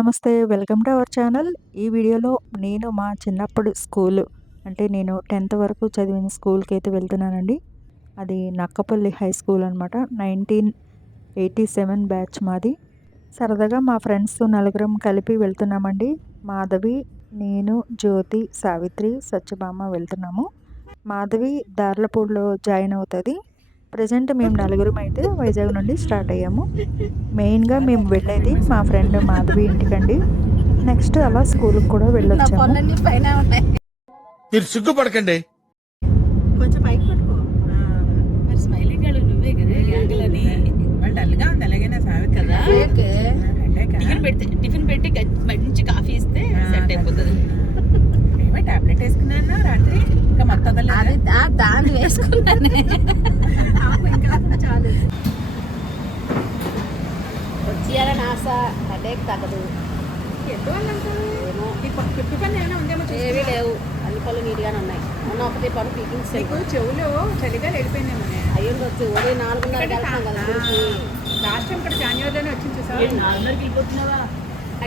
నమస్తే welcome to our channel. ఈ వీడియోలో నేను మా చిన్నప్పుడు స్కూల్ అంటే నేను టెన్త్ వరకు చదివిన స్కూల్కి అయితే వెళ్తున్నానండి. అది నక్కపల్లి హై స్కూల్ అనమాట నైన్టీన్ ఎయిటీ సెవెన్ బ్యాచ్ మాది. సరదాగా మా ఫ్రెండ్స్ నలుగురం కలిపి వెళ్తున్నామండి. మాధవి నేను జ్యోతి సావిత్రి సత్యభామ వెళ్తున్నాము. మాధవి దార్లపూడిలో జాయిన్ అవుతుంది. ప్రజెంట్ మేము నలుగురం అయితే వైజాగ్ నుండి స్టార్ట్ అయ్యాము. మెయిన్గా మేము వెళ్ళేది మా ఫ్రెండ్ మాధవి ఇంటికండి. నెక్స్ట్ అలా స్కూల్కి కూడా వెళ్ళొచ్చాము. పనులన్నీ పైన ఉన్నాయి. మీరు సిగ్గుపడకండి. కొంచెం పైకి పట్టుకో. మరి స్మైలీ గాడు నువ్వే కదా వాళ్ళు డల్గా ఉంది అలాగైనా కదా. అంటే టిఫిన్ పెడితే టిఫిన్ పెట్టి మంచి కాఫీ ఇస్తే సెట్ అయిపోతుంది. ఏమో టాబ్లెట్ వేసుకున్నాను రాత్రి అది దాన్ని వేసుకున్నానే. వచ్చేయాలని ఆశ హెడేక్ తగ్గదు. ఎందువల్ల ఏమో లేవు. అన్ని పనులు నీట్గానే ఉన్నాయి. మొన్న ఒకటి పని పీకింగ్స్ నీకు చెవులు చలిగా వెళ్ళిపోయిందేమో అయ్యుండొచ్చు. ఉదయం నాలుగున్నర వెళ్తాం కదా లాస్ట్ టైం ఇక్కడ జాన్యువరిలోనే వచ్చింది చూసా నాలుగున్నరకి వెళ్ళిపోతున్నావా?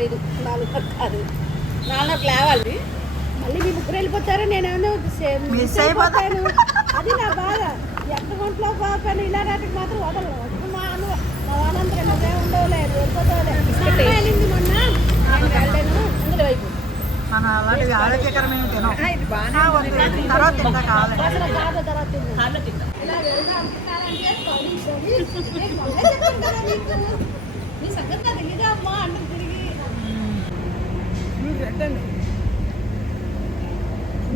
ఐదు. నాలుగున్నర కాదు. నాలుగున్నరకు లేవాలి. మళ్ళీ మీ ముగ్గురు వెళ్ళిపోతారు? నేనేమో మిస్ అయిపోతాను అది నా బాధ. ఎంత గంటలో పాపాను ఇలా రాటికి మాత్రం వదలను. మా అన్న మా వాళ్ళందరూ నువ్వే ఉండవులేదు వెళ్ళిపోతావులే. వెళ్ళింది మొన్న. నేను వెళ్ళాను. అందులో వైపు మన అలాంటివి ఆరోగ్యకరమైన తినం తర్వాత తింటా తర్వాత. ఇలా వెళ్దాం. నీ సంగతి అమ్మా? అంటుంది తిరిగి.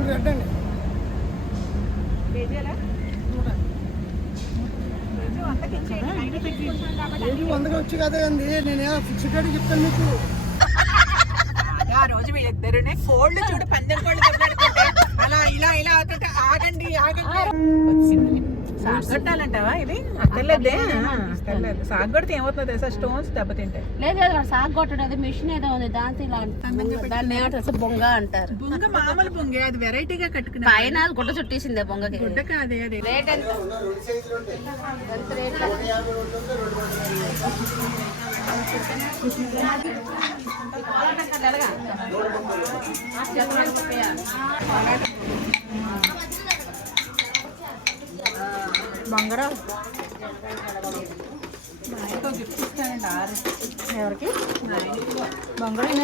రెడ్డండి వందగా వచ్చి కదా అండి నేను ఫిక్స్ రేట్ చెప్తాను మీకు ఆ రోజు వీళ్ళిద్దరునే కోళ్ళు చూడు పందెం కోళ్ళు దెబ్బలాడుతుంటే అలా ఇలా ఇలా అవుతుంటే ఆగండి ఆగండి వచ్చింది సాగొట్టాలంటావా ఇది? అక్కర్లేదే అక్కర్లేదు సాగొడితే ఏమవుతుందో తెలుసా? స్టోన్స్ దెబ్బతింటాయి. లేదు లేదు వాడు సాగు కొట్టడం అది మిషన్ ఏదో ఉంది దాంతో ఇలా అంటారు. దాన్ని ఏమంటారు? బొంగ అంటారు. బుంగ మామూలు బుంగే. అది వెరైటీగా కట్టుకున్నా పైన గుడ్డ చుట్టేసిందే బొంగకి. గుడ్డ కాదే అది. రేట్ ఎంత? ఎంత రేట్ బంగారం. ఎవరికి? బంగారం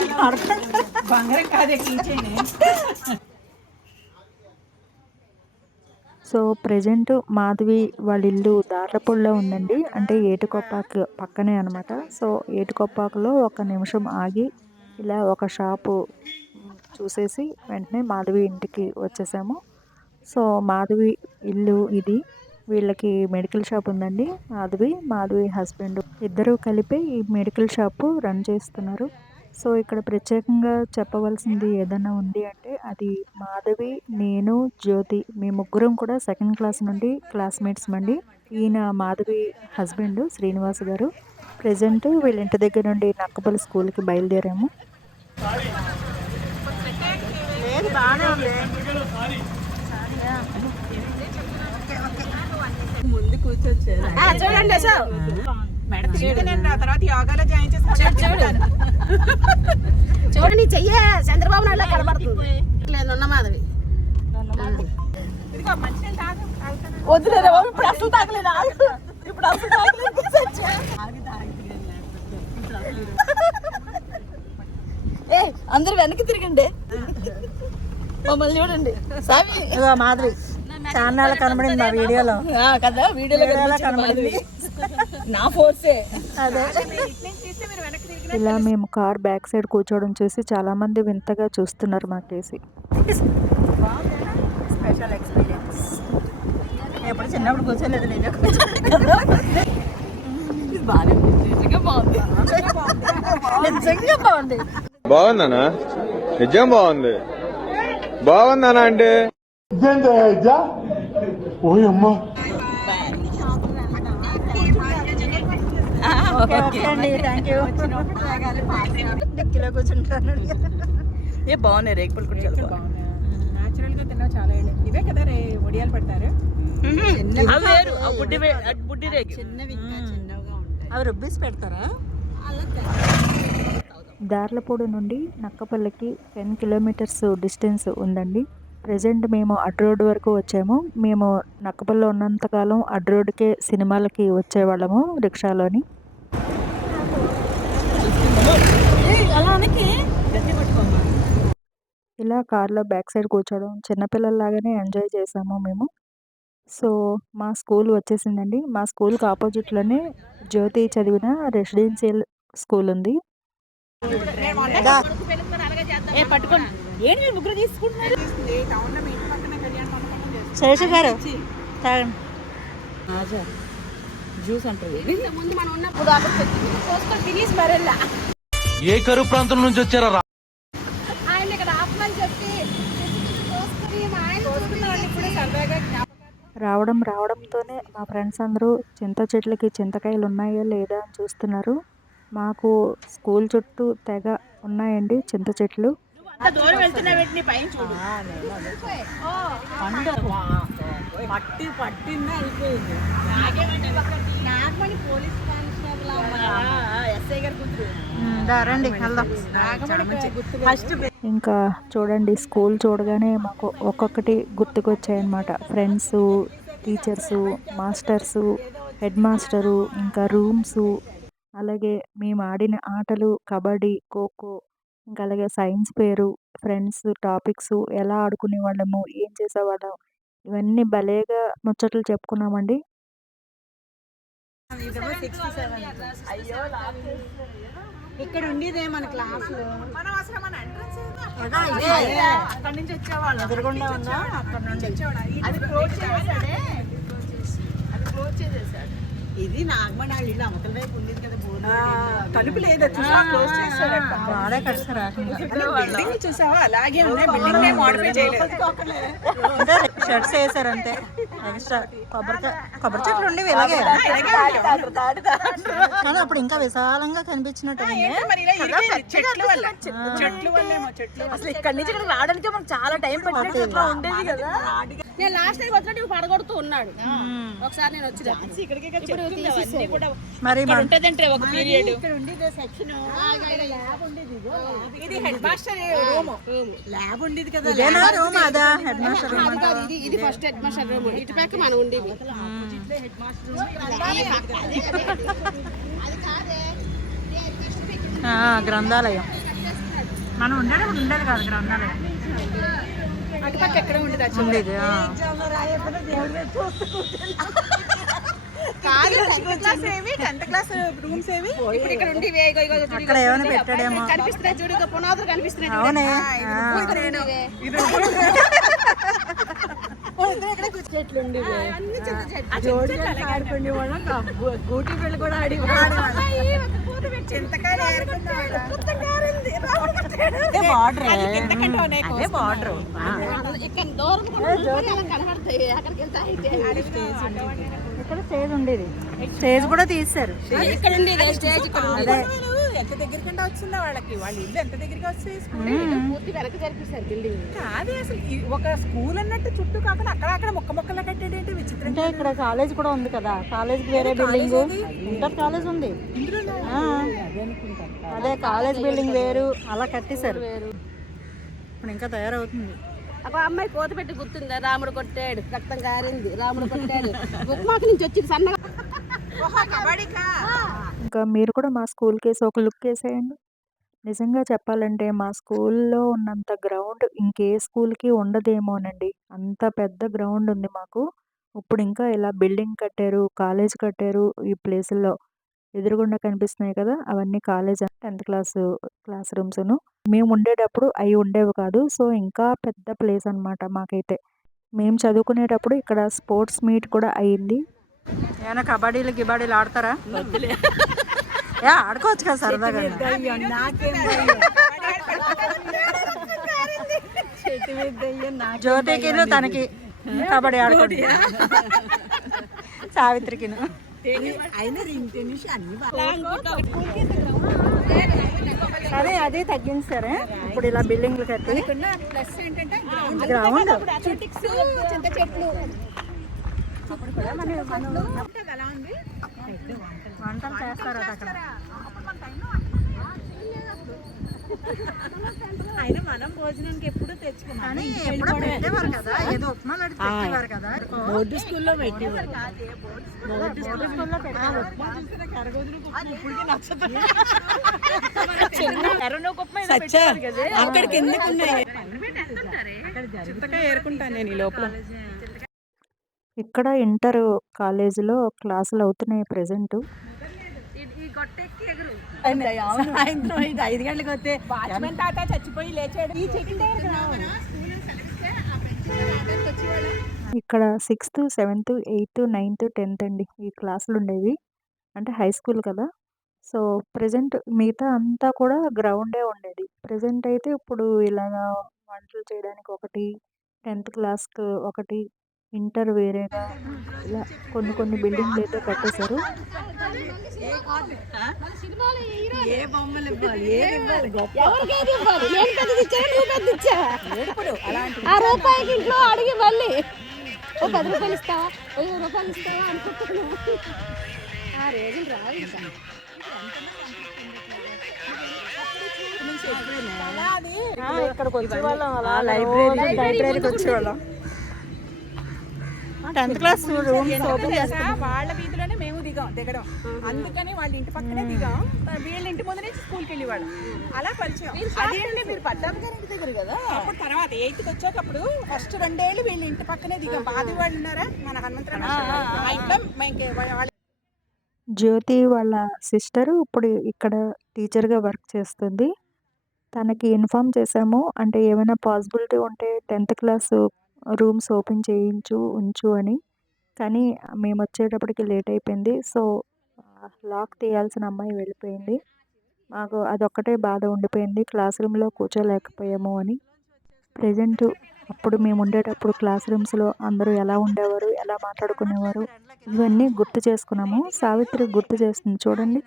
బంగారం కాదే కీచైన్. సో ప్రజెంట్ మాధవి వాళ్ళ ఇల్లు దార్లపూడిలో ఉందండి. అంటే ఏటుకొప్పాకు పక్కనే అనమాట సో ఏటుకొప్పాకులో ఒక నిమిషం ఆగి ఇలా ఒక షాపు చూసేసి వెంటనే మాధవి ఇంటికి వచ్చేసాము. సో మాధవి ఇల్లు ఇది. వీళ్ళకి మెడికల్ షాప్ ఉందండి. మాధవి మాధవి హస్బెండ్ ఇద్దరూ కలిపి ఈ మెడికల్ షాపు రన్ చేస్తున్నారు. సో ఇక్కడ ప్రత్యేకంగా చెప్పవలసింది ఏదైనా ఉంది అంటే అది మాధవి నేను జ్యోతి మీ ముగ్గురం కూడా సెకండ్ క్లాస్ నుండి క్లాస్మేట్స్ అండి ఈయన మాధవి హస్బెండ్ శ్రీనివాస్ గారు. ప్రజెంట్ వీళ్ళ ఇంటి దగ్గర నుండి నక్కపల్లి స్కూల్కి బయలుదేరాము. లేదు బాగానే ఉంది ముందు కూర్చొచ్చారు చూడండి అసలు మేడం తిరిగితే నేను ఆ తర్వాత యోగాలో జాయిన్ చేసుకుంటాను. చూడండి చెయ్యే చంద్రబాబు నాయుడు కనబడుతుంది. ఉన్న మాధవి వద్దులేరా ఇప్పుడు అసలు తాగలేదు. ఇప్పుడు అసలు. ఏ అందరు వెనక్కి తిరగండి. మమ్మల్ని చూడండి. మాధవి. ఛానల్ కనబడింది మా వీడియోలో. ఆ, కదా వీడియోలో మాధవి. నా ఫోర్సే. అదే. ఇలా మేము కార్ బ్యాక్ సైడ్ కూర్చోవడం చూసి చాలామంది వింతగా చూస్తున్నారు మా కేసి. స్పెషల్ ఎక్స్పీరియన్స్ ఎప్పుడు చిన్నప్పుడు కూర్చోలేదు నేను. నిజంగా బాగుంది. బాగుందనా నిజం బాగుంది. బాగుందనా అంటే? ఓకే అండి థ్యాంక్ యూ డిక్కీలో కూర్చుంటాను. ఏ బాగున్నాయి రేగుపల్లి కూడా చాలా బాగున్నాయి. న్యాచురల్గా తిన్నావు చాలా. ఇవే కదా రే ఒడియాలు పెడతారు. అవి వేరు. ఆ బుడ్డి వే- ఆ బుడ్డి రేగి అవి రుబ్బేసి పెడతారా? దార్లపూడి నుండి నక్కపల్లికి టెన్ కిలోమీటర్స్ డిస్టెన్స్ ఉందండి. ప్రజెంట్ మేము అడ్ రోడ్ వరకు వచ్చాము. మేము నక్కపల్లిలో ఉన్నంతకాలం అడ్ రోడ్కే సినిమాలకి వచ్చేవాళ్ళము రిక్షాలోని. ఇలా కార్లో బ్యాక్ సైడ్ కూర్చోవడం చిన్నపిల్లల్లాగానే ఎంజాయ్ చేసాము మేము. సో మా స్కూల్ వచ్చేసిందండి. మా స్కూల్కి ఆపోజిట్లోనే జ్యోతి చదివిన రెసిడెన్షియల్ స్కూల్ ఉంది. పట్టుకోండి. ఏంటి మీరు ముగ్గురు తీసుకుంటున్నారు. శేష గారు తాగండి. జ్యూస్ అంటారు ముందు మనం ఉన్నప్పుడు అక్కడ పోసుకొని తినేసి మరెళ్ళా. ఏ కరువు ప్రాంతం నుంచి వచ్చారా? ఆయన ఇక్కడ ఆపమని చెప్పి రావడం రావడంతోనే మా ఫ్రెండ్స్ అందరూ చింత చెట్లకి చింతకాయలు ఉన్నాయా లేదా అని చూస్తున్నారు. మాకు స్కూల్ చుట్టూ తెగ ఉన్నాయండి చింత చెట్లు. దూరం వెళ్తున్నా వెంటనే పైన చూడు. మట్టి పట్టిందే అయిపోయింది. నాగమణి పోలీస్ ఇంకా చూడండి స్కూల్ చూడగానే మాకు ఒక్కొక్కటి గుర్తుకొచ్చాయన్నమాట. Friends teachers masters head master ఇంకా రూమ్సు అలాగే మేము ఆడిన ఆటలు కబడ్డీ ఖోఖో ఇంకా అలాగే సైన్స్ పేరు ఫ్రెండ్స్ టాపిక్స్ ఎలా ఆడుకునే వాళ్ళము ఏం చేసేవాళ్ళం ఇవన్నీ భలేగా ముచ్చట్లు చెప్పుకున్నామండి. ఇక్కడ ఉండేదే మన అక్కడి నుంచి వచ్చేవాళ్ళం. ఎదురుగుండా అక్కడ అది క్లోజ్ చేసేసాడే అది క్లోజ్ చేసేసాడు ఇది నాగమణి వాళ్ళ ఇల్లు అవతల వైపు ఉండేది కదా బోర్డు తలుపు లేదు? చూసా క్లోజ్ బిల్డింగ్ చూసావా? అలాగే ఉన్నాయి. బిల్డింగ్ ఏం మోడిఫై చేయలేదు. అంటే షర్ట్స్ వేసారు అంతే ఎక్స్ట్రా కొబ్బరికాయ కొబ్బరి చెట్లు ఉండేవి ఇలాగే. కానీ అప్పుడు ఇంకా విశాలంగా కనిపించినట్టు చెట్లు అసలు ఇక్కడ నుంచి ఇక్కడ రావడానికి మనకు చాలా టైం పట్టినట్టు ఉండేది కదా. నేను లాస్ట్ టైం వచ్చినట్టు పడగొడుతూ ఉన్నాడు. ఒకసారి నేను వచ్చి ఇక్కడికి ఇక్కడ చెట్లు అవన్నీ కూడా. మరి ఉంటదంటే ఒక పీరియడ్ ఇక్కడ ఉండేది సెక్షన్ ల్యాబ్ ఉండేది ఇది హెడ్ మాస్టర్ రూమ్ ల్యాబ్ ఉండేది కదా. ఇదేనా రూమ్ అదా? హెడ్ మాస్టర్ రూమ్ ఇది ఇది ఫస్ట్ హెడ్ మాస్టర్ రూమ్ ఇటు పక్క మనం ఉండేది. గ్రంథాలయం. మనం ఉండేటప్పుడు ఉండేది కాదు గ్రంథాలయం. అటుపక్క ఎక్కడ ఉండదు ఉండేది ఆ. కాదు టెన్త్ క్లాస్ ఏవి టెన్త్ క్లాస్ రూమ్స్ ఏవి ఇప్పుడు ఇక్కడ ఉండి ఇగో ఇగో చూడు, అక్కడ ఏమైనా పెట్టాడేమో కనిపిస్తున్నాయి చూడు ఇక పునాదులు కనిపిస్తున్నాయి అవునే చెట్లు ఉండేవి ఆడుకునే వాళ్ళం గూటి పిల్లలు కూడా ఆడి ఇక్కడ స్టేజ్ ఉండేది. స్టేజ్ కూడా తీశారు. ఇక్కడ ఉండేది స్టేజ్ అదే. ఎంత దగ్గరకంటే వచ్చిందా వాళ్ళకి. వాళ్ళ ఇల్లు ఎంత దగ్గరికి వచ్చేసి పూర్తి వెనక జరిపిస్తారు బిల్డింగ్ కాదే అసలు ఈ ఒక స్కూల్ అన్నట్టు చుట్టూ కాకుండా అక్కడ అక్కడ మొక్క మొక్కలా కట్టాడేంటి విచిత్రం అంటే ఇక్కడ కాలేజ్ కూడా ఉంది కదా. కాలేజ్కి వేరే బిల్డింగ్ ఇంటర్ కాలేజ్ ఉంది. అదే కాలేజ్ బిల్డింగ్ వేరు. అలా కట్టేశారు. ఇప్పుడు ఇంకా తయారవుతుంది. అప్పుడు అమ్మాయి కోత పెట్టి గుర్తుందా? రాముడు కొట్టాడు. రక్తం కారింది రాముడు కొట్టాడు. ఉప్మాక నుంచి వచ్చింది. సన్నగా ఇంకా మీరు కూడా మా స్కూల్ కేసి ఒక లుక్ వేసేయండి. నిజంగా చెప్పాలంటే మా స్కూల్లో ఉన్నంత గ్రౌండ్ ఇంకే స్కూల్కి ఉండదేమోనండి. అంత పెద్ద గ్రౌండ్ ఉంది మాకు. ఇప్పుడు ఇంకా ఇలా బిల్డింగ్ కట్టారు కాలేజ్ కట్టారు ఈ ప్లేసుల్లో. ఎదురుగుండా కనిపిస్తున్నాయి కదా అవన్నీ కాలేజ్ టెన్త్ క్లాస్ క్లాస్ రూమ్స్ను. మేము ఉండేటప్పుడు అవి ఉండేవి కాదు. సో ఇంకా పెద్ద ప్లేస్ అనమాట మాకైతే. మేము చదువుకునేటప్పుడు ఇక్కడ స్పోర్ట్స్ మీట్ కూడా అయ్యింది ఏమైనా కబడ్డీలు గిబాడీలు ఆడతారా? ఏ ఆడుకోవచ్చు కదా సరదాగా. జ్యోతికిను తనకి. కబడ్డీ ఆడుకోండి. సావిత్రికిను. అదే అదే తగ్గించారే. ఇప్పుడు ఇలా బిల్డింగ్లు కట్టి. ప్లస్ ఎలా ఉంది వంటలు చేస్తారు అక్కడ అయినా మనం భోజనానికి ఎప్పుడు తెచ్చుకున్నాం? కానీ ఎప్పుడో పెట్టేవారు కదా ఏదో ఉప్మా లాంటిది పెట్టేవారు కదా. బోర్డు స్కూల్లో పెట్టేవారు. బోర్డు స్కూల్లో సచ్చా అక్కడికి ఎందుకు ఉన్నాయి? ఏరుకుంటాను నేను ఈ లోపల. ఇక్కడ ఇంటర్ కాలేజీలో క్లాసులు అవుతున్నాయి ప్రజెంట్ సాయంత్రం ఐదు ఐదు గంటలకు వస్తే వాచ్మెన్ తాత చచ్చిపోయి లేచాడు. ఈ చెట్టు ఇక్కడ sixth seventh eighth ninth tenth అండి ఈ క్లాసులు ఉండేవి. అంటే హై స్కూల్ కదా. సో ప్రజెంట్ మిగతా అంతా కూడా గ్రౌండే ఉండేది. ప్రజెంట్ అయితే ఇప్పుడు ఇలాగా వంటలు చేయడానికి ఒకటి టెన్త్ క్లాస్కి ఒకటి ఇంటర్ వేరేగా ఇలా కొన్ని కొన్ని బిల్డింగ్లు అయితే కట్టేశారు. ఆ రూపాయికి ఇంట్లో అడిగి మళ్ళీ. ఓ పది రూపాయలు ఇస్తావా? ఇరవై రూపాయలు ఇస్తావా అనుకుంటున్నాను ఆ రోజులు రావు ఇంకా. ఇక్కడికి అలా లైబ్రరీకి వచ్చేవాళ్ళం. Tenth class rooms open? వాళ్ళ వీధిలోనే మేము దిగాం దిగడం. అందుకని వాళ్ళ ఇంటి పక్కనే దిగాం. వీళ్ళ ఇంటి ముందు నుంచి స్కూల్కి వెళ్ళేవాడు అలా పరిచయం. అదేంటి మీరు పద్దాపు గారి ఇంటి దగ్గర కదా? అప్పుడు తర్వాత ఎయిత్కి వచ్చేటప్పుడు ఫస్ట్ రెండేళ్ళు వీళ్ళ ఇంటి పక్కనే దిగాం. బాది వాళ్ళు ఉన్నారా? మన హనుమంతరావు ఇంట్లో మేము జ్యోతి వాళ్ళ సిస్టర్ ఇప్పుడు ఇక్కడ టీచర్గా వర్క్ చేస్తుంది. తనకి ఇన్ఫామ్ చేసాము. అంటే ఏమైనా పాసిబిలిటీ ఉంటే టెన్త్ క్లాస్ రూమ్స్ ఓపెన్ చేయించు ఉంచు అని. కానీ మేము వచ్చేటప్పటికి లేట్ అయిపోయింది. సో లాక్ తీయాల్సిన అమ్మాయి వెళ్ళిపోయింది. మాకు అదొక్కటే బాధ ఉండిపోయింది. క్లాస్ రూమ్లో కూర్చోలేకపోయాము అని. ప్రజెంట్ అప్పుడు మేము ఉండేటప్పుడు క్లాస్ రూమ్స్లో అందరూ ఎలా ఉండేవారు ఎలా మాట్లాడుకునేవారు ఇవన్నీ గుర్తు చేసుకున్నాము. సావిత్రి గుర్తు చేస్తుంది చూడండి.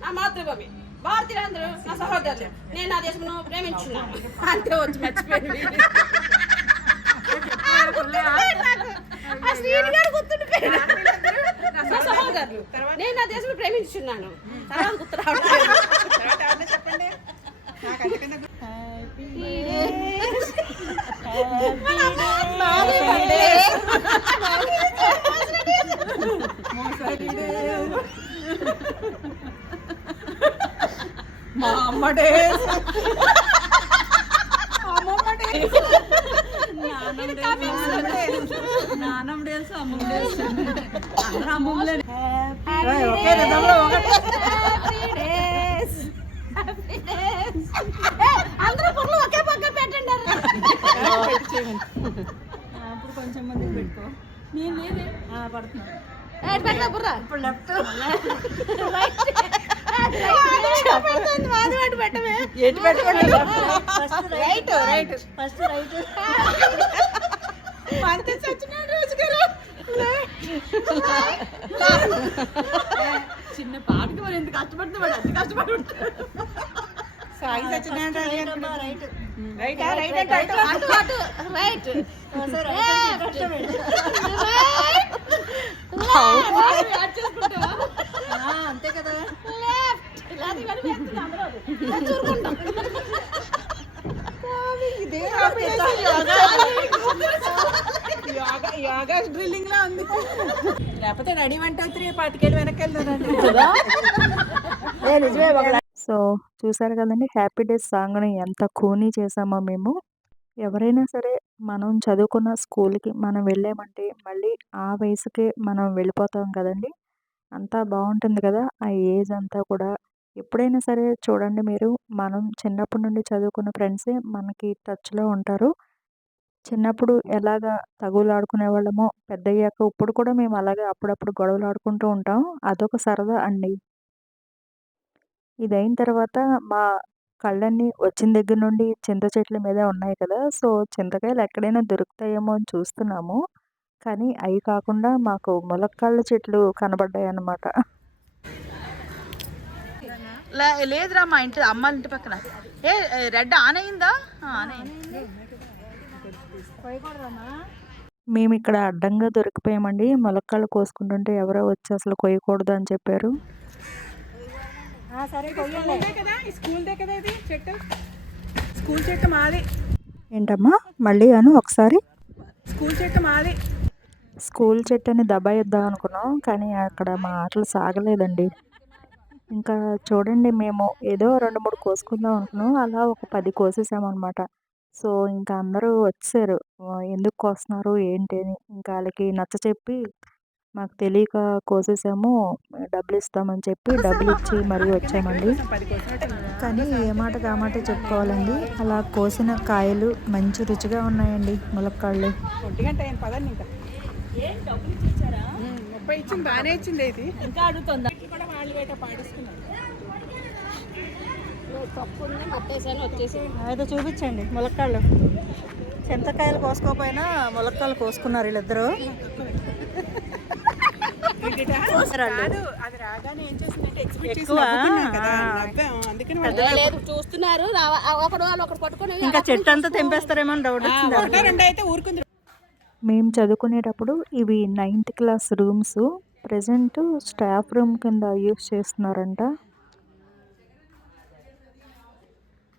నా మాతృభూమి భారతీయులందరూ నా సహోదరులు. నేను నా దేశమును ప్రేమించున్నాను. అంతే వచ్చి మర్చిపోయింది. నా సహోదరులు నేను నా దేశం ప్రేమించున్నాను. తర్వాత గుర్తు రావట్లేదు తర్వాత ఎవరినో చెప్పండి నాకు అంతకన్నా మా అమ్మ డేస్. అమ్మమ్మ డేస్. నానం డేల్స్ అమ్మ డేల్స్ అందరూ అమ్మమ్మలే ఒకే రథంలో ఒకటి. అందరూ పుర్లు ఒకే పక్క పెట్టండి అప్పుడు కొంచెం మంది పెట్టుకో. నేను లేదే. బుర్రా. ఇప్పుడు లెఫ్ట్. ఎటు పెట్టుకోండి రైట్ రైట్. First right. మంచి సత్యనారాయణ రోజు గారు చిన్న పాటకి మరి ఎంత కష్టపడుతుంది వాడు అంత కష్టపడి ఉంటాడు సాయి సత్యనారాయణ గారు రైట్ రైట్. రైట్ అంటే అటు అటు అటు. రైట్. అంతే కదా. యోగా యోగా. డ్రిల్లింగ్ లా ఉంది. లేకపోతే రెడీ వంట త్రీ పాతికేళ్ళు వెనక్కి వెళ్తారండి సో చూసారు కదండి హ్యాపీ డేస్ సాంగ్ని ఎంత కూనీ చేసామో మేము. ఎవరైనా సరే మనం చదువుకున్న స్కూల్కి మనం వెళ్ళామంటే మళ్ళీ ఆ వయసుకే మనం వెళ్ళిపోతాం కదండి. అంతా బాగుంటుంది కదా ఆ ఏజ్ అంతా కూడా. ఎప్పుడైనా సరే చూడండి మీరు మనం చిన్నప్పటి నుండి చదువుకున్న ఫ్రెండ్సే మనకి టచ్లో ఉంటారు. చిన్నప్పుడు ఎలాగా తగులాడుకునే వాళ్ళమో పెద్దయ్యాక ఇప్పుడు కూడా మేము అలాగే అప్పుడప్పుడు గొడవలు ఆడుకుంటూ ఉంటాం. అదొక సరదా అండి. ఇదైన తర్వాత మా కళ్ళన్నీ వచ్చిన దగ్గర నుండి చింత చెట్ల మీద ఉన్నాయి కదా సో చింతకాయలు ఎక్కడైనా దొరుకుతాయేమో అని చూస్తున్నాము. కానీ అవి కాకుండా మాకు ములక్కాళ్ళ చెట్లు కనబడ్డాయి అన్నమాట లేదురా మా ఇంటి అమ్మ ఇంటి పక్కన. ఏ రెడ్ ఆన్ అయిందా ఆన్ అయింది మేము ఇక్కడ అడ్డంగా దొరికిపోయామండి. మొలక్కలు కోసుకుంటుంటే ఎవరో వచ్చి అసలు కొయ్యకూడదు అని చెప్పారు. సరే స్కూల్దే కదా? ఈ స్కూల్దే కదా ఇది? చెట్టు? స్కూల్ చెట్టు మాది. ఏంటమ్మా? మళ్ళీ అను ఒకసారి. స్కూల్ చెట్టు మాది. స్కూల్ చెట్టు అని దబాయిద్దాం అనుకున్నాం కానీ అక్కడ మా ఆటలు సాగలేదండి. ఇంకా చూడండి మేము ఏదో రెండు మూడు కోసుకుందాం అనుకున్నాం. అలా ఒక పది కోసేసామన్నమాట. సో ఇంకా అందరూ వచ్చారు. ఎందుకు కోస్తున్నారు? ఏంటి? అని. ఇంకా వాళ్ళకి నచ్చ చెప్పి మాకు తెలియక కోసేసాము. డబ్బులు ఇస్తామని చెప్పి డబ్బులు ఇచ్చి మరీ వచ్చామండి. కానీ ఏ మాట కామాట చెప్పుకోవాలండి. అలా కోసిన కాయలు మంచి రుచిగా ఉన్నాయండి ములక్కాళ్ళు. ముప్పై ఇచ్చింది బాగానే ఇచ్చింది ఇది. ఇంకా అడుగుతుందా? కూడా వాళ్ళు వేట వచ్చేసి. అయితే చూపించండి ములక్కాళ్ళు. చింతకాయలు కోసుకోపోయినా ములక్కాయలు కోసుకున్నారు వీళ్ళిద్దరు. చూస్తున్నారు ఇంకా చెట్టు అంతా తెంపేస్తారేమో డౌట్ వచ్చింది ఊరుకుంది. మేము చదువుకునేటప్పుడు ఇవి ninth class rooms. Present staff room కింద యూస్ చేస్తున్నారంట.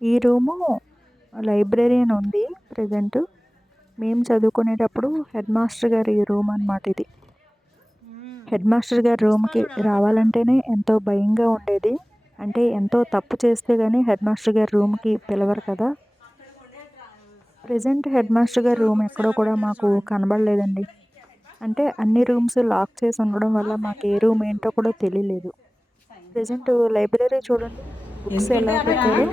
ఈ రూము లైబ్రరీ అని ఉంది ప్రజెంట్. మేము చదువుకునేటప్పుడు హెడ్ మాస్టర్ గారి రూమ్ అనమాట ఇది. హెడ్ మాస్టర్ గారి రూమ్కి రావాలంటేనే ఎంతో భయంగా ఉండేది. అంటే ఎంతో తప్పు చేస్తే కానీ హెడ్ మాస్టర్ గారి రూమ్కి పిలవరు కదా. ప్రజెంట్ హెడ్ మాస్టర్ గారి రూమ్ ఎక్కడో కూడా మాకు కనబడలేదండి. అంటే అన్ని రూమ్స్ లాక్ చేసి ఉండడం వల్ల మాకు ఏ రూమ్ ఏంటో కూడా తెలియలేదు. ప్రజెంట్ లైబ్రరీ చూడండి. బుక్స్ ఎలా పెట్టారు?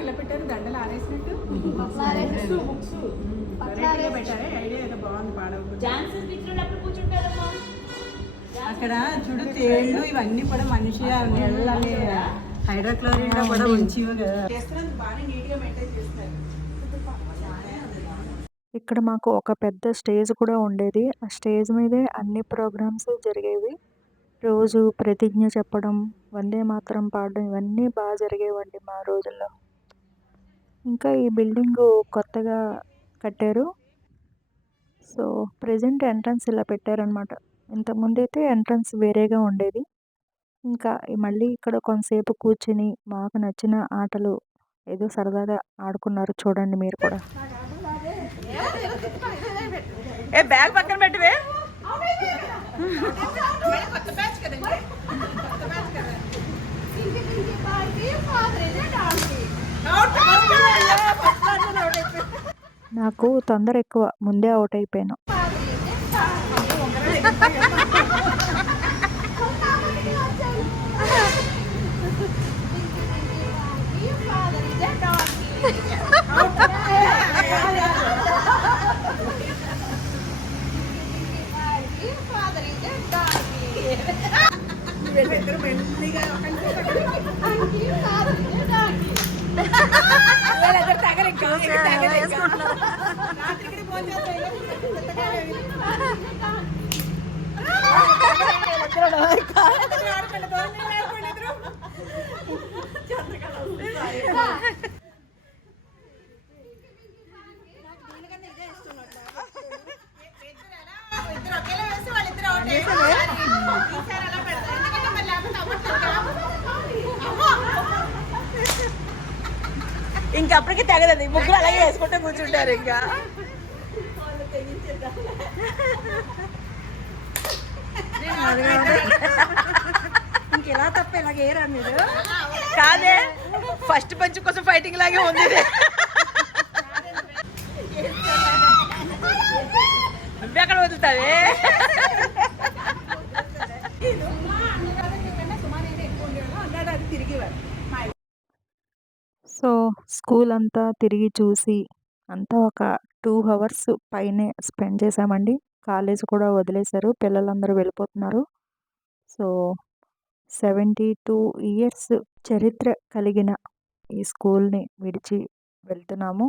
అక్కడ చూడు తేళ్ళు ఇవన్నీ కూడా మనిషి నీళ్ళని హైడ్రోక్లోరిన్ కూడా ఉంచివి కదా చేస్తున్నారు బాగానే నీట్గా మెయింటైన్ చేస్తున్నారు ఇక్కడ మాకు ఒక పెద్ద స్టేజ్ కూడా ఉండేది. ఆ స్టేజ్ మీదే అన్ని ప్రోగ్రామ్స్ జరిగేవి. రోజు ప్రతిజ్ఞ చెప్పడం వందే మాత్రం పాడడం ఇవన్నీ బాగా జరిగేవండి మా రోజుల్లో. ఇంకా ఈ బిల్డింగ్ కొత్తగా కట్టారు. సో ప్రజెంట్ ఎంట్రన్స్ ఇలా పెట్టారనమాట ఇంతకుముందు అయితే ఎంట్రన్స్ వేరేగా ఉండేది. ఇంకా మళ్ళీ ఇక్కడ కొంతసేపు కూర్చుని మాకు నచ్చిన ఆటలు ఏదో సరదాగా ఆడుకున్నారు చూడండి మీరు కూడా. ఏ బ్యాగ్ పక్కన పెట్టవే. కొత్త బ్యాచ్ కదండి కొత్త ఎక్కువ ముందే అవుట్ అయిపోయాను ఇద్దరు ఒకేలా వేసి వాళ్ళిద్దరు అవుట్ అయ్యారు. ఈసారి అలా పెడతారు. ఎందుకంటే మళ్ళీ లేకపోతే అవ్వట్లేదు కదా. అమ్మో! అప్పటికే తెగదండి. ముగ్గురు అలాగే వేసుకుంటూ కూర్చుంటారు ఇంకా. ఇంకెలా తప్ప ఇలాగ ఏరా మీరు? కాదే ఫస్ట్ పంచ్ కోసం ఫైటింగ్ లాగే ఉంది. అక్కడ నువ్వెక్కడ వదులుతావే? స్కూల్ అంతా తిరిగి చూసి అంతా ఒక టూ అవర్స్ పైనే స్పెండ్ చేసామండి కాలేజ్ కూడా వదిలేశారు. పిల్లలందరూ వెళ్ళిపోతున్నారు. సో సెవెంటీ టూ ఇయర్స్ చరిత్ర కలిగిన ఈ స్కూల్ని విడిచి వెళ్తున్నాము.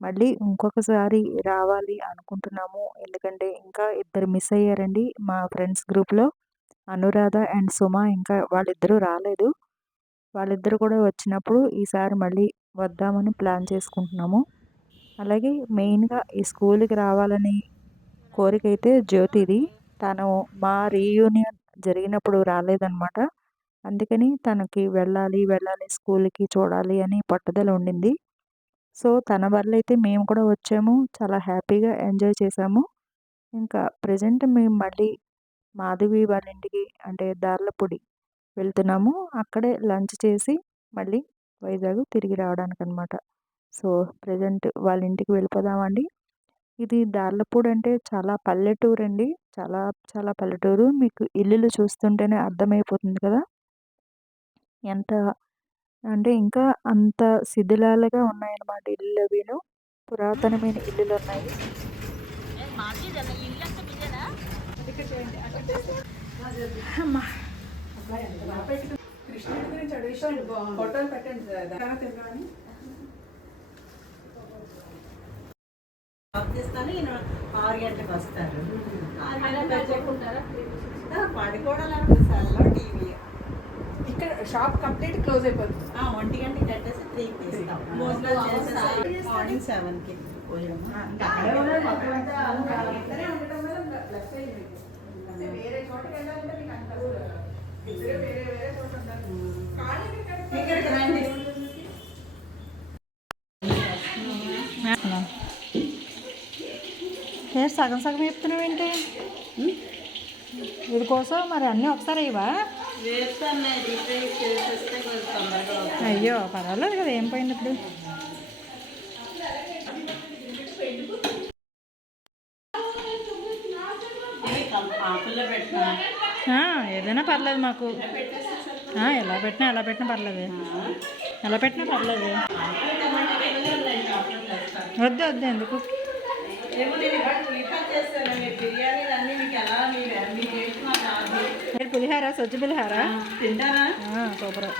మళ్ళీ ఇంకొకసారి రావాలి అనుకుంటున్నాము. ఎందుకంటే ఇంకా ఇద్దరు మిస్ అయ్యారండి మా ఫ్రెండ్స్ గ్రూప్లో. అనురాధ అండ్ సుమ ఇంకా వాళ్ళిద్దరూ రాలేదు. వాళ్ళిద్దరు కూడా వచ్చినప్పుడు ఈసారి మళ్ళీ వద్దామని ప్లాన్ చేసుకుంటున్నాము. అలాగే మెయిన్గా ఈ స్కూల్కి రావాలని కోరిక అయితే జ్యోతిది. తను మా రీయూనియన్ జరిగినప్పుడు రాలేదన్నమాట. అందుకని తనకి వెళ్ళాలి వెళ్ళాలి స్కూల్కి చూడాలి అని పట్టుదల ఉండింది. సో తన వల్ల అయితే మేము కూడా వచ్చాము. చాలా హ్యాపీగా ఎంజాయ్ చేసాము ఇంకా ప్రజెంట్ మేము మళ్ళీ మాధవి వాళ్ళ ఇంటికి అంటే దార్లపూడి వెళ్తున్నాము. అక్కడే లంచ్ చేసి మళ్ళీ వైజాగ్ తిరిగి రావడానికి అనమాట సో ప్రజెంట్ వాళ్ళ ఇంటికి వెళ్ళిపోదామండి ఇది దార్లపూడి అంటే చాలా పల్లెటూరు అండి చాలా చాలా పల్లెటూరు. మీకు ఇల్లులు చూస్తుంటేనే అర్థమైపోతుంది కదా. ఎంత అంటే ఇంకా అంత శిథిలాలుగా ఉన్నాయన్నమాట ఇల్లు అవిను. పురాతనమైన ఇల్లులు ఉన్నాయి కృష్ణుడి గురించి అడిగితే ఫోటోలు పెట్టండి తర్వాత ఇవ్వని జాబ్ చేస్తాను ఈయన ఆరు గంటలకు వస్తారు ఆరు గంటలకు చెప్పుకుంటారా పడుకోవడం సెల్లో టీవీ ఇక్కడ షాప్ కంప్లీట్ క్లోజ్ అయిపోతుంది ఒంటి గంటకి కట్టేసి త్రీకి తీస్తాం మార్నింగ్ సెవెన్కి వేరే చోటకి వెళ్ళాలంటే మీకు అంత ఏ సగం సగం చెప్తున్నావు ఏంటి? వీడి మరి అన్నీ ఒకసారి ఇవా అయ్యో పర్వాలేదు కదా ఏం పోయింది ఇప్పుడు? పెట్టినా ఏదైనా పర్లేదు మాకు. ఎలా పెట్టినా ఎలా పెట్టినా పర్లేదు. ఎలా పెట్టినా పర్లేదు. వద్దు వద్దు ఎందుకు? పులిహోర సజ్జు పులిహార? తింటారా? సూపర్.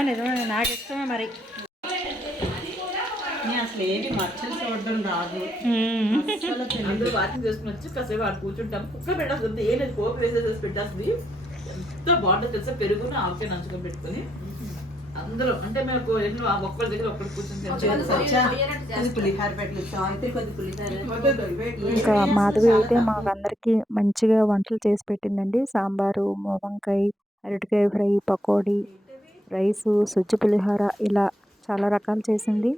నిజమే నాకు ఇష్టమే మరి. అసలు మచ్చలు చూడడం రాదు. అందరూ వాకింగ్ చేసుకుని వచ్చి కాసేపు ఆడ కూర్చుంటాం. కుక్క పెట్టాల్సింది ఏ వేసేసి పెట్టాల్సింది ఎంత బాగుంటుంది తెలుసా? పెరుగును ఆవకాయ నంచుకొని పెట్టుకొని. అందరూ అంటే మేము ఎన్నో ఒక్కరి దగ్గర ఒక్కరు కూర్చొని ఇంకా మాధవి అయితే మాకు అందరికీ మంచిగా వంటలు చేసి పెట్టిందండి. సాంబారు వంకాయ అరటికాయ ఫ్రై పకోడీ రైసు సుజ్జి పులిహోర ఇలా చాలా రకాలు చేసింది.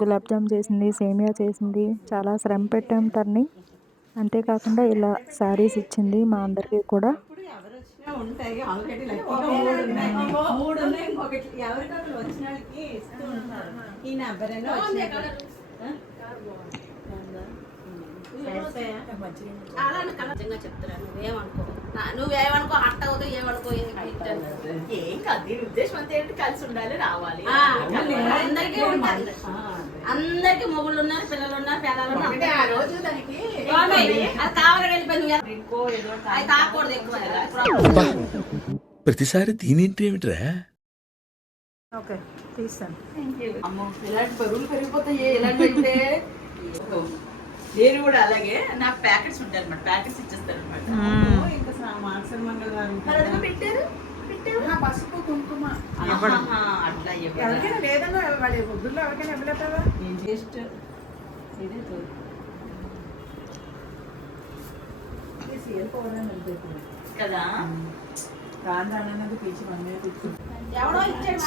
గులాబ్ జామ్ చేసింది సేమియా చేసింది చాలా శ్రమ పెట్టాం తన్ని. అంతేకాకుండా ఇలా శారీస్ ఇచ్చింది మా అందరికీ కూడా. చెప్తారా నువ్వేమనుకో నువ్వేమనుకో హట్ అవుతావు ఏమనుకో ఏం కాదు దీని ఉద్దేశం అంతా ఏంటి? కలిసి ఉండాలి రావాలి. అందరికీ ఉంటారు అందరికీ మొగుళ్ళు ఉన్నారు పిల్లలు ఉన్నారు అంటే ఉన్నారు. ఆ రోజు దానికి అది కావాలని వెళ్ళిపోయింది అది తాకూడదు ఎక్కువ ప్రతిసారి దీనేంటి ఏమిట్రా? ఓకే తీస్తాను. అమ్మో ఇలాంటి బరువులు పెరిగిపోతాయి ఇలాంటి అంటే నేను కూడా అలాగే నా ప్యాకెట్స్ ఉంటాయి అనమాట ప్యాకెట్స్ ఇచ్చేస్తారు అనమాట పెట్టారు? పసుపు కుంకుమ. అట్లా? ఎవరికైనా లేదన్నా వాళ్ళ వద్దుల్లో ఎవరికైనా ఇవ్వలేదా జస్ట్ ఇదే కదా. రాను పీచి మన మీద ఎవడో ఇచ్చాడు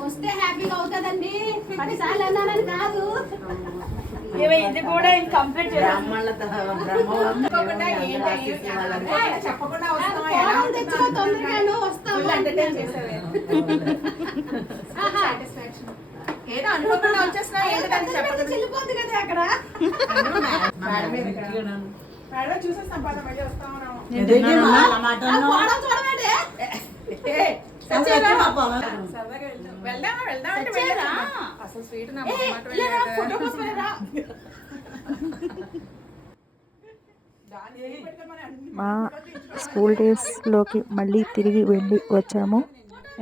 వస్తే హ్యాపీగా అవుతుందండి. అన్నానని కాదు. ఇది కూడా కంప్లీట్ చెప్పకుండా ఏదో అనుకోకుండా వచ్చేసినా ఏంటి దానికి చెప్పకుండా చెల్లిపోద్ది కదా అక్కడ? మేడం మీద ఇక్కడ. మేడం చూసేస్తాం పద మళ్ళీ వస్తాము వెళ్దామా? వెళ్దాం అంటే. అసలు స్వీట్ నా? ఫోటో మా స్కూల్ డేస్లోకి మళ్ళీ తిరిగి వెళ్ళి వచ్చాము.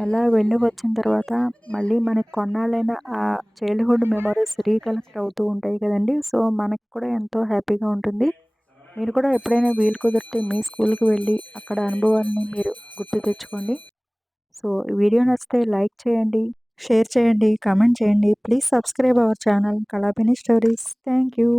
ఎలా వెళ్ళి వచ్చిన తర్వాత మళ్ళీ మనకి కొన్నాళ్ళైనా ఆ చైల్డ్హుడ్ మెమరీస్ రీకలెక్ట్ అవుతూ ఉంటాయి కదండి. సో మనకు కూడా ఎంతో హ్యాపీగా ఉంటుంది. మీరు కూడా ఎప్పుడైనా వీలు కుదిరితే మీ స్కూల్కి వెళ్ళి అక్కడ అనుభవాన్ని మీరు గుర్తు తెచ్చుకోండి. సో వీడియో నచ్చితే లైక్ చేయండి షేర్ చేయండి కామెంట్ చేయండి. Please subscribe our channel Kalapini stories. Thank you